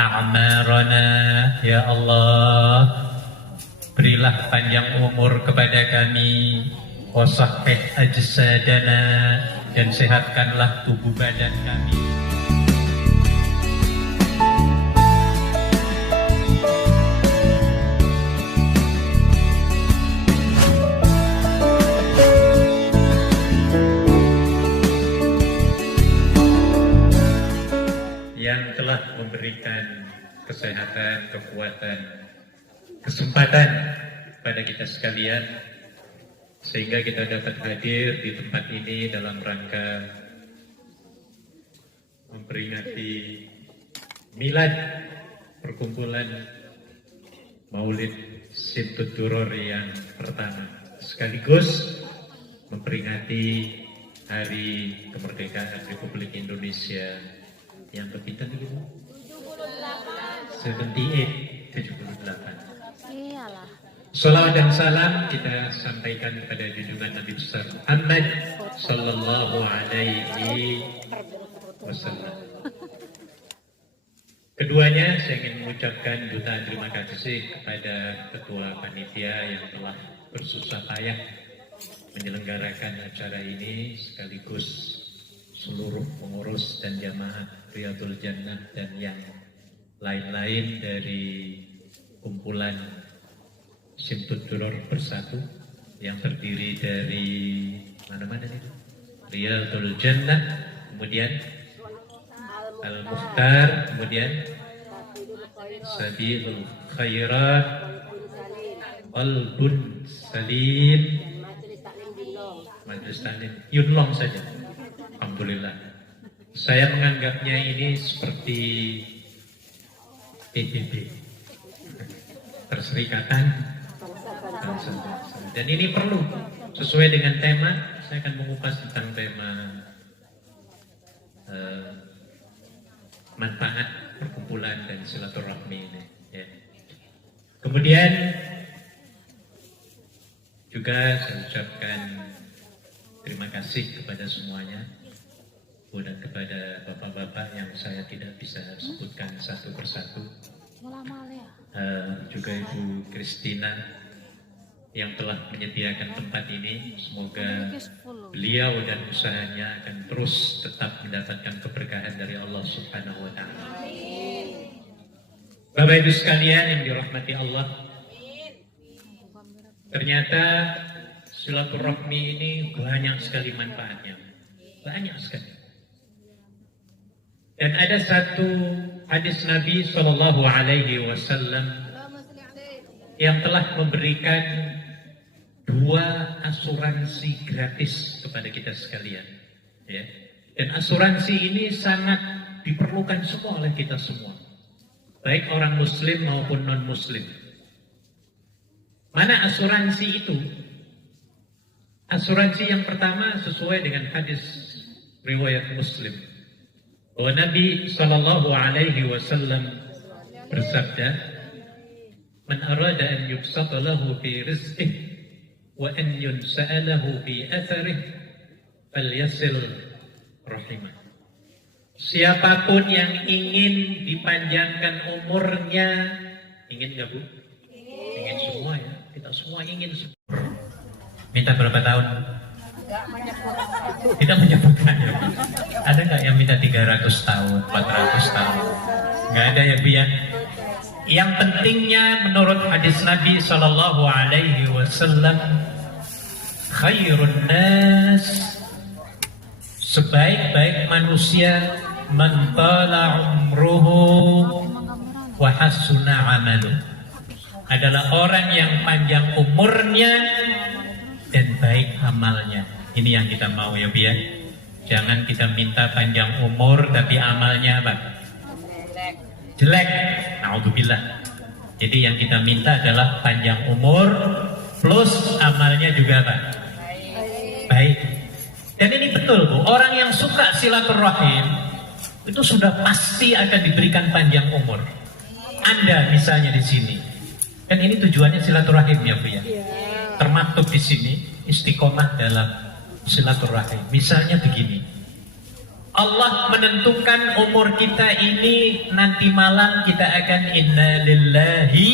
a'marana. Ya Allah, berilah panjang umur kepada kami, wa sahhih ajsadana, dan sehatkanlah tubuh badan kami. Yang telah memberikan kesehatan, kekuatan, kesempatan pada kita sekalian, sehingga kita dapat hadir di tempat ini dalam rangka memperingati milad perkumpulan Maulid Simtud Duror yang pertama, sekaligus memperingati Hari Kemerdekaan Republik Indonesia yang berpindah itu 78. Iyalah. Salawat dan salam kita sampaikan kepada junjungan Nabi besar Muhammad sallallahu alaihi wasallam. Keduanya saya ingin mengucapkan jutaan terima kasih kepada ketua panitia yang telah bersusah payah menyelenggarakan acara ini, sekaligus seluruh pengurus dan jamaah Riyadul Jannah dan yang lain-lain dari kumpulan Simtud Duror Bersatu yang terdiri dari mana-mana nih? Riyadul Jannah, kemudian Al-Mukhtar, kemudian Sabilul Khairat, Qalbun Salim, Majelis Taklim Yunlong saja. Alhamdulillah. Saya menganggapnya ini seperti PBB, Perserikatan Bangsa-Bangsa. Dan ini perlu sesuai dengan tema. Saya akan mengupas tentang tema manfaat perkumpulan dan silaturahmi ini. Ya. Kemudian juga saya ucapkan terima kasih kepada semuanya, dan kepada bapak-bapak yang saya tidak bisa sebutkan satu persatu, juga Ibu Kristina yang telah menyediakan tempat ini. Semoga beliau dan usahanya akan terus tetap mendapatkan keberkahan dari Allah Subhanahu wa Ta'ala. Bapak Ibu sekalian yang dirahmati Allah, ternyata silaturahmi ini banyak sekali manfaatnya, banyak sekali. Dan ada satu hadis Nabi Shallallahu Alaihi Wasallam yang telah memberikan 2 asuransi gratis kepada kita sekalian, ya. Dan asuransi ini sangat diperlukan semua oleh kita semua, baik orang Muslim maupun non Muslim. Mana asuransi itu? Asuransi yang pertama sesuai dengan hadis riwayat Muslim, bahwa Nabi Sallallahu Alaihi Wasallam bersabda, "Man arada an yubsata lahu fi rizqihi wa an yunsa'alahu fi atharihi falyasil rahimah." Siapapun yang ingin dipanjangkan umurnya, ingin nggak Bu? Ingin semua ya, kita semua ingin. Minta berapa tahun? Tidak menyebutkan ya. Ada nggak yang minta 300 tahun, 400 tahun? Nggak ada ya Bu ya. Yang pentingnya menurut hadis Nabi Sallallahu Alaihi Wasallam, khairun nas, sebaik-baik manusia, man tala umruhu wa hasuna amaluh, adalah orang yang panjang umurnya dan baik amalnya. Ini yang kita mau ya Bu ya. Jangan kita minta panjang umur tapi amalnya apa? Jelek. Na'udzubillah. Jadi yang kita minta adalah panjang umur plus amalnya juga apa? Baik. Dan ini betul Bu, orang yang suka silaturahim itu sudah pasti akan diberikan panjang umur. Anda misalnya di sini, kan ini tujuannya silaturahim ya Bu ya. Termaktub di sini istiqomah dalam silaturahim. Misalnya begini, Allah menentukan umur kita ini nanti malam kita akan inna lillahi.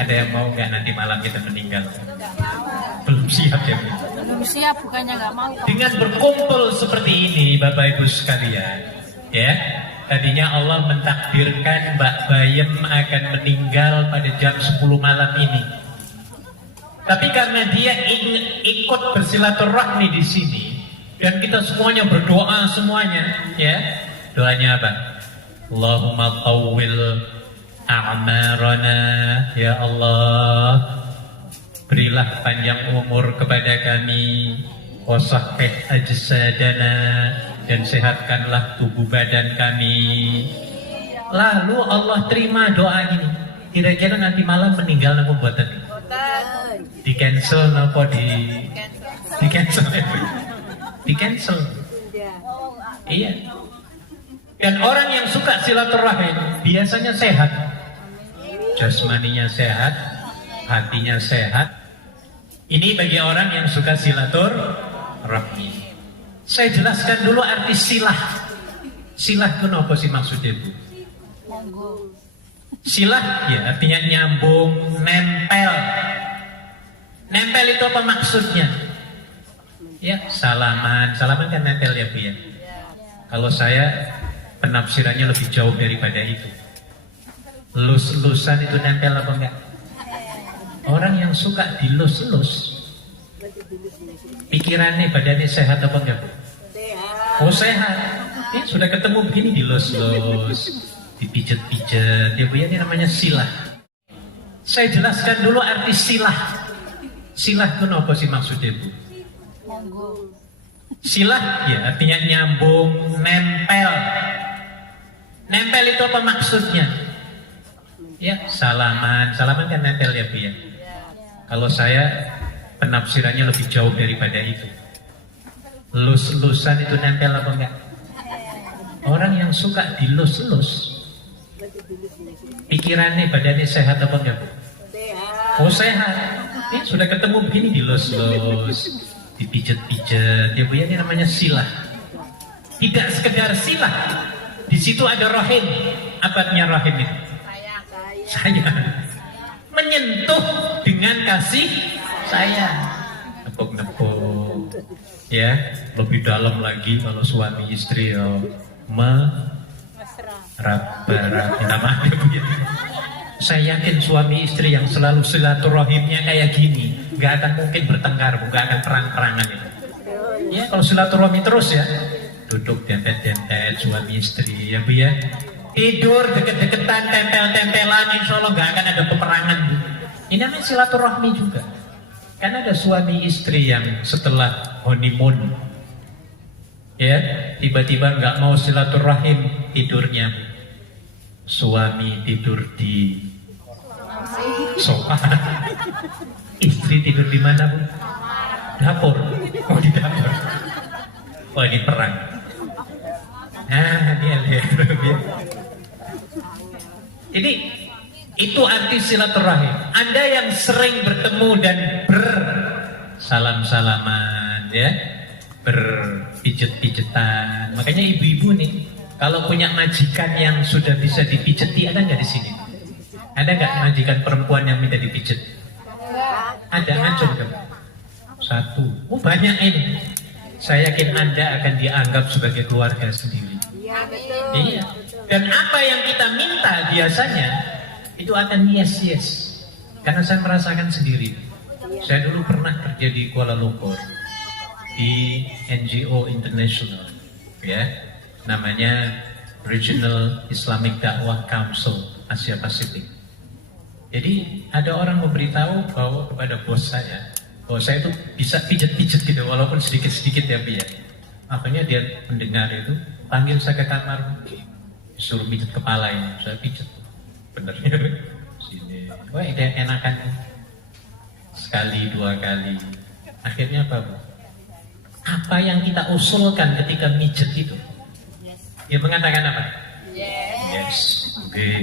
Ada yang mau nggak nanti malam kita meninggal? Belum siap ya Bu? Belum siap, bukannya nggak mau. Dengan berkumpul seperti ini Bapak Ibu sekalian, ya, tadinya Allah mentakdirkan Mbak Bayem akan meninggal pada jam 10 malam ini. Tapi karena dia ikut bersilaturahmi di sini dan kita semuanya berdoa semuanya, ya, doanya apa? Allahumma tawwil a'marana, ya Allah, berilah panjang umur kepada kami, wasahih ajsadana, dan sehatkanlah tubuh badan kami. Lalu Allah terima doa ini. Kira-kira nanti malam meninggal apa buat tadi? Di cancel apa di cancel? Di cancel. Iya. Dan orang yang suka silaturahim biasanya sehat, jasmaninya sehat, hatinya sehat. Ini bagi orang yang suka silaturahmi. Saya jelaskan dulu arti silah. Silah itu apa sih maksudnya Bu? Silah ya artinya nyambung, nempel. Nempel itu apa maksudnya? Ya salaman, salaman kan nempel ya Bu ya. Kalau saya penafsirannya lebih jauh daripada itu. Lus-lusan itu nempel apa enggak? Orang yang suka dilus-lus, pikirannya, badannya sehat apa enggak Bu? Oh sehat. Ini sudah ketemu begini dilus-lus, dipijet-pijet, ya Bu ya, ini namanya silah. Saya jelaskan dulu arti silah. Silah itu apa sih maksudnya Bu? Silah ya artinya nyambung, nempel. Nempel itu apa maksudnya? Ya salaman, salaman kan nempel ya Bu ya. Kalau saya penafsirannya lebih jauh daripada itu. Lus-lusan itu nempel apa enggak? Orang yang suka dilus-lus, pikirannya, badannya sehat apa enggak Bu? Oh sehat. Ini sudah ketemu begini dilus-lus, dipijet-pijet, ya Bu ya, ini namanya silah. Tidak sekedar silah, di situ ada rahim. Apa artinya rahim itu? Sayang. Menyentuh dengan kasih sayang. Nepuk-nepuk, ya. Lebih dalam lagi kalau suami istri meraba-raba. Namanya Bu ya. Saya yakin suami istri yang selalu silaturahimnya kayak gini gak akan mungkin bertengkar, gak akan perang-perangan itu. Ya kalau silaturahmi terus ya, duduk dempet-dempet suami istri ya Bu ya, tidur deket-deketan, tempel-tempelan, insya Allah gak akan ada peperangan Bu. Ini namanya silaturahmi juga. Kan ada suami istri yang setelah honeymoon ya tiba-tiba gak mau silaturahim tidurnya Bu. Suami tidur di sofa, istri tidur di mana Bu? Dapur. Oh di dapur. Oh ini perang. Nah dia lihat. Jadi itu arti silaturahim. Anda yang sering bertemu dan bersalam-salaman, ya, berpijet-pijetan. Makanya ibu-ibu nih, kalau punya majikan yang sudah bisa dipijeti, ada nggak di sini? Ada nggak majikan perempuan yang minta dipijet? Ada, ngacung kan? Satu. Oh banyak ini. Saya yakin Anda akan dianggap sebagai keluarga sendiri. Iya. Dan apa yang kita minta biasanya itu akan yes. Karena saya merasakan sendiri. Saya dulu pernah kerja di Kuala Lumpur di NGO International, ya. Namanya Regional Islamic Dakwah Council Asia Pasifik. Jadi ada orang memberitahu bahwa kepada bos saya bahwa saya itu bisa pijet-pijet gitu, walaupun sedikit-sedikit ya Bu ya. Akhirnya dia mendengar itu, panggil saya ke kamar, suruh pijet kepala ini, saya pijet. Bener ya, sini. Wah ini enakan sekali 2 kali. Akhirnya apa Bu? Apa yang kita usulkan ketika mijet itu? Dia mengatakan apa? Yes. B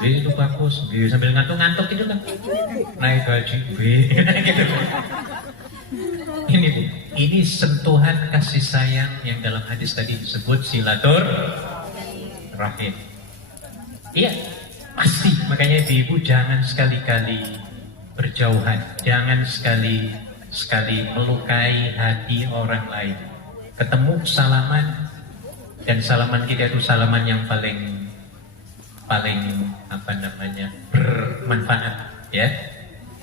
itu bagus. B sambil ngantuk-ngantuk itu kan. Naik gaji B. Gitu. Ini Bu, ini sentuhan kasih sayang yang dalam hadis tadi disebut silaturahim. Iya, pasti. Makanya ibu jangan sekali-kali berjauhan, jangan sekali-sekali melukai hati orang lain. Ketemu salaman, dan salaman kita itu salaman yang paling bermanfaat, ya,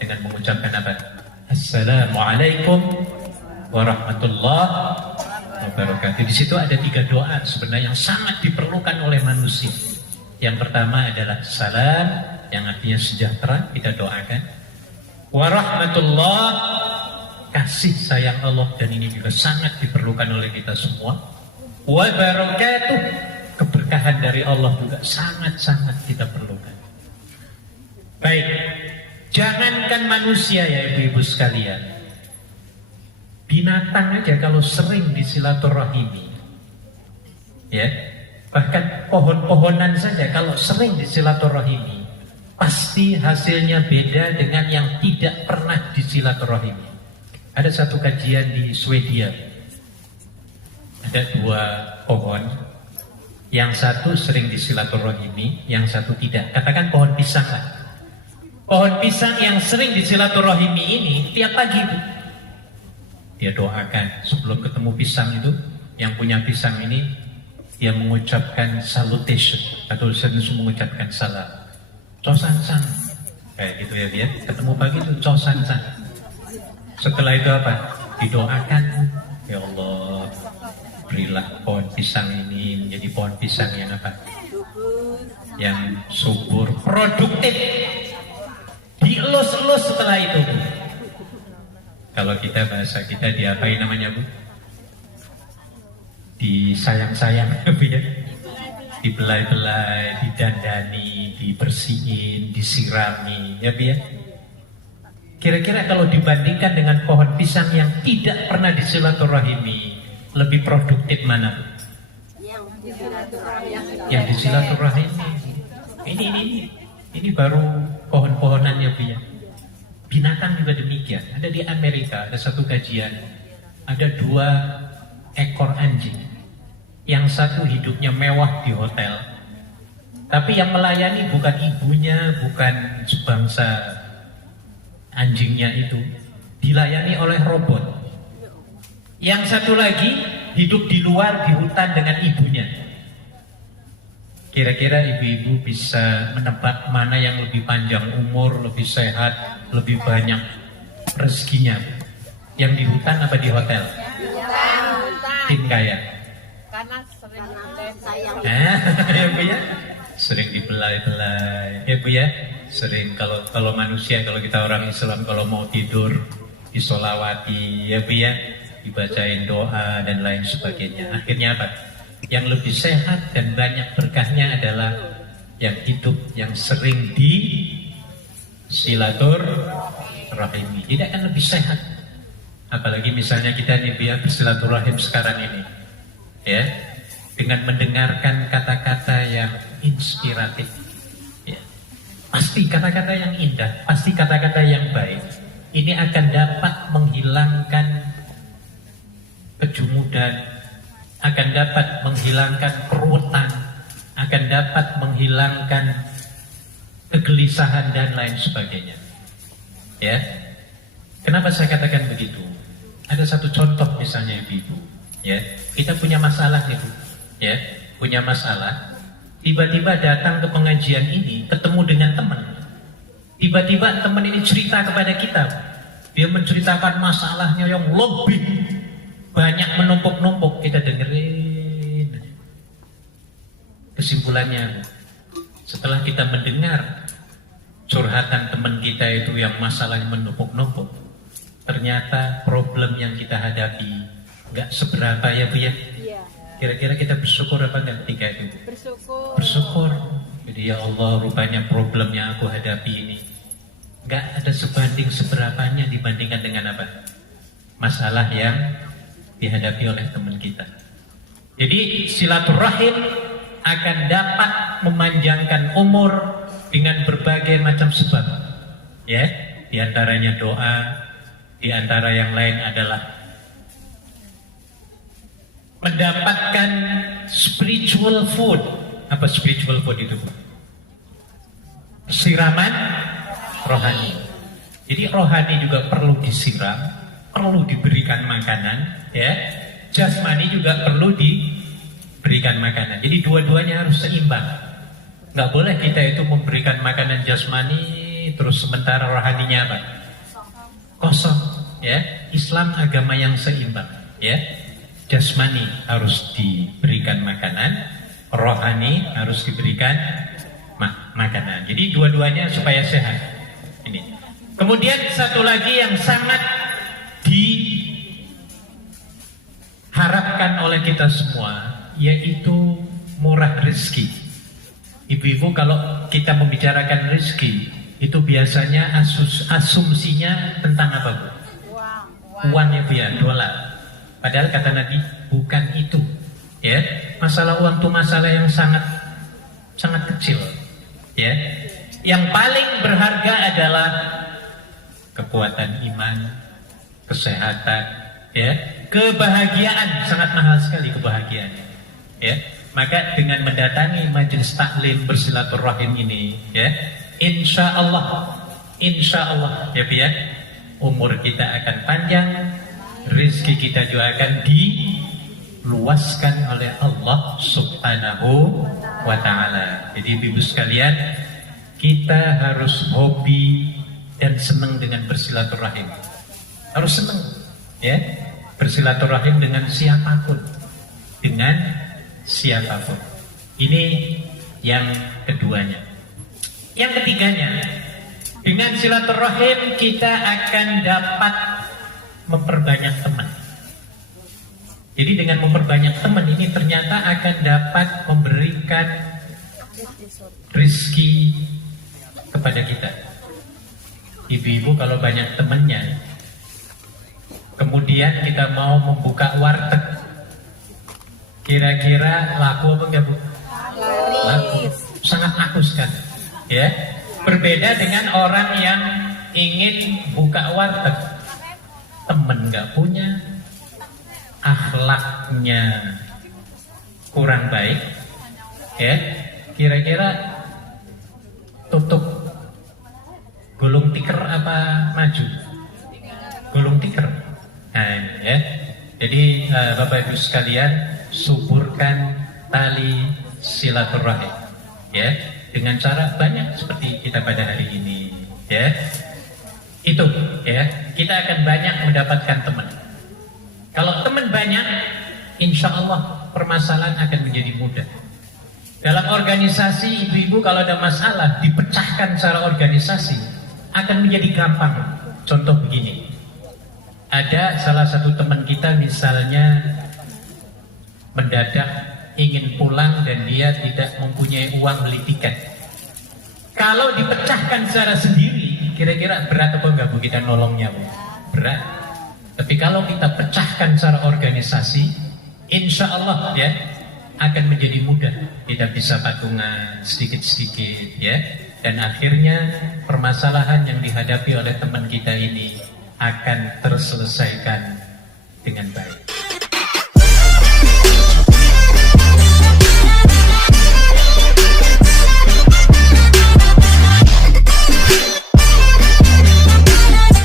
dengan mengucapkan apa? Assalamualaikum warahmatullahi wabarakatuh. Di situ ada 3 doa sebenarnya yang sangat diperlukan oleh manusia. Yang pertama adalah salam, yang artinya sejahtera, kita doakan. Warahmatullah, kasih sayang Allah, dan ini juga sangat diperlukan oleh kita semua. Wabarakatuh, keberkahan dari Allah juga sangat-sangat kita perlukan. Baik, jangankan manusia ya ibu-ibu sekalian, binatang aja kalau sering disilaturahimi, ya, bahkan pohon-pohonan saja kalau sering disilaturahimi, pasti hasilnya beda dengan yang tidak pernah disilaturahimi. Ada satu kajian di Swedia, ada 2 pohon, yang satu sering disilaturahimi, yang satu tidak. Katakan pohon pisang lah. Pohon pisang yang sering disilaturahimi ini tiap pagi itu dia doakan sebelum ketemu pisang itu, yang punya pisang ini dia mengucapkan salutation atau mengucapkan salam, cosan-san, kayak gitu ya dia. Ketemu pagi itu cosan-san. Setelah itu apa? Didoakan, ya Allah, berilah pohon pisang ini menjadi pohon pisang yang apa? Yang subur, produktif. Dielus-elus setelah itu. Kalau kita bahasa kita diapain namanya Bu? Disayang-sayang Bu ya. Dibelai-belai, didandani, dibersihin, disirami ya Bu ya. Kira-kira kalau dibandingkan dengan pohon pisang yang tidak pernah disilaturahimi, lebih produktif mana? Yang disilaturahimi. Ini baru pohon-pohonannya Bu ya. Binatang juga demikian. Ada di Amerika, ada satu kajian, ada 2 ekor anjing. Yang satu hidupnya mewah di hotel, tapi yang melayani bukan ibunya, bukan sebangsa anjingnya itu, dilayani oleh robot. Yang satu lagi hidup di luar di hutan dengan ibunya. Kira-kira ibu-ibu bisa menebak mana yang lebih panjang umur, lebih sehat, lebih banyak rezekinya? Yang di hutan apa di hotel? Tim kaya. Karena sering sayang. Ya Bu ya, sering dibelai-belai. Ya Bu ya, sering kalau manusia, kalau kita orang Islam kalau mau tidur disolawati, ya Bu ya, dibacain doa dan lain sebagainya. Akhirnya apa? Yang lebih sehat dan banyak berkahnya adalah yang hidup yang sering di silaturahimi. Ini akan lebih sehat. Apalagi misalnya kita nih biar bersilaturahim sekarang ini, ya, dengan mendengarkan kata-kata yang inspiratif, ya. Pasti kata-kata yang indah, pasti kata-kata yang baik. Ini akan dapat menghilangkan kejumudan, akan dapat menghilangkan keruwetan, akan dapat menghilangkan kegelisahan dan lain sebagainya. Ya, kenapa saya katakan begitu? Ada satu contoh misalnya ibu-ibu, ya, kita punya masalah nih Bu, ya, punya masalah. Tiba-tiba datang ke pengajian ini, ketemu dengan teman. Tiba-tiba teman ini cerita kepada kita, dia menceritakan masalahnya yang lebih banyak menumpuk-numpuk, kita dengerin. Kesimpulannya, setelah kita mendengar curhatan teman kita itu yang masalahnya menumpuk-numpuk, ternyata problem yang kita hadapi nggak seberapa ya Bu ya. Kira-kira kita bersyukur apa enggak ketika itu? Bersyukur. Jadi ya Allah, rupanya problem yang aku hadapi ini nggak ada sebanding seberapanya dibandingkan dengan apa? Masalah yang dihadapi oleh teman kita. Jadi silaturahim akan dapat memanjangkan umur dengan berbagai macam sebab. Ya, di antaranya doa, Di antara yang lain adalah mendapatkan spiritual food. Apa spiritual food itu? Siraman rohani. Jadi rohani juga perlu disiram, perlu diberikan makanan, ya. Jasmani juga perlu diberikan makanan. Jadi dua-duanya harus seimbang. Nggak boleh kita itu memberikan makanan jasmani terus sementara rohaninya apa? Kosong, ya. Islam agama yang seimbang, ya. Jasmani harus diberikan makanan, rohani harus diberikan makanan. Jadi dua-duanya supaya sehat. Ini. Kemudian satu lagi yang sangat diharapkan oleh kita semua, yaitu murah rezeki. Ibu-ibu kalau kita membicarakan rezeki, itu biasanya asumsinya tentang apa, Bu? Uang ya, Bu, ya, dolar. Padahal kata Nabi bukan itu, ya. Masalah uang itu masalah yang sangat kecil, ya. Yang paling berharga adalah kekuatan iman, kesehatan, ya, kebahagiaan. Sangat mahal sekali kebahagiaan, ya. Maka dengan mendatangi majelis taklim bersilaturahim ini, ya, insya Allah, ya, ya, umur kita akan panjang, rezeki kita juga akan diluaskan oleh Allah Subhanahu wa ta'ala. Jadi ibu sekalian, kita harus hobi dan senang dengan bersilaturahim. Harus senang, ya, bersilaturahim dengan siapapun, Ini yang keduanya. Yang ketiganya, dengan silaturahim kita akan dapat memperbanyak teman. Jadi dengan memperbanyak teman ini ternyata akan dapat memberikan rezeki kepada kita. Ibu-ibu kalau banyak temannya, kemudian kita mau membuka warteg, kira-kira laku apa enggak, Bu? Laku. Sangat laku sekali, ya. Berbeda dengan orang yang ingin buka warteg, temen nggak punya, akhlaknya kurang baik, ya. Kira-kira tutup gulung tikar apa maju? Gulung tikar. Nah, ya. Jadi Bapak Ibu sekalian, suburkan tali silaturahim, ya, dengan cara banyak seperti kita pada hari ini, ya. Itu, ya, kita akan banyak mendapatkan teman. Kalau teman banyak, insya Allah permasalahan akan menjadi mudah. Dalam organisasi, ibu-ibu kalau ada masalah dipecahkan secara organisasi akan menjadi gampang. Contoh begini, ada salah satu teman kita misalnya mendadak ingin pulang dan dia tidak mempunyai uang beli tiket. Kalau dipecahkan secara sendiri, kira-kira berat apa enggak, Bu, kita nolongnya, Bu? Berat. Tapi kalau kita pecahkan secara organisasi, insya Allah, ya, akan menjadi mudah. Kita bisa patungan sedikit-sedikit, ya, dan akhirnya permasalahan yang dihadapi oleh teman kita ini akan terselesaikan dengan baik.